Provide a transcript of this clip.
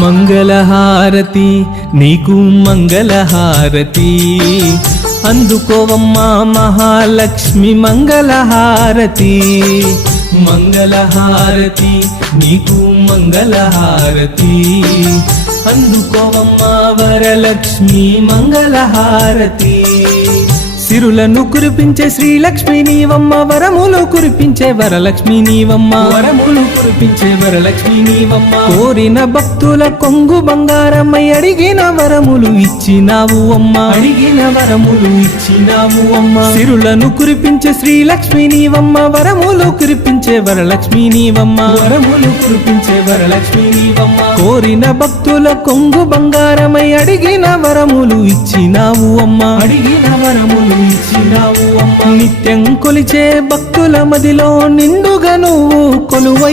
మంగళహారతి నీకు మంగళహారతి అందుకోవమ్మా మహాలక్ష్మి మంగళహారతి మంగళహారతి నీకు మంగళహారతి అందుకోవమ్మా వరలక్ష్మి మంగళహారతి సిరులను కురిపించే శ్రీలక్ష్మి నీవమ్మ వరములు కురిపించే వరలక్ష్మి నీవమ్మ వరములు కురిపించే వరలక్ష్మి నీవమ్మ కోరిన భక్తుల కొంగు బంగారమై అడిగిన వరములు ఇచ్చినావు అమ్మ అడిగిన వరములు ఇచ్చినావు అమ్మ సిరులను కురిపించే శ్రీలక్ష్మి నీవమ్మ వరములు కురిపించే వరలక్ష్మి నీవమ్మ వరములు కురిపించే వరలక్ష్మి నీవమ్మ కోరిన భక్తుల కొంగు బంగారమై అడిగిన వరములు ఇచ్చినావు అమ్మ అడిగిన వరములు ఇచ్చినావు అమ్మ నిత్యం కొలిచే భక్తుల మదిలో నిండుగా నువ్వు కొలువై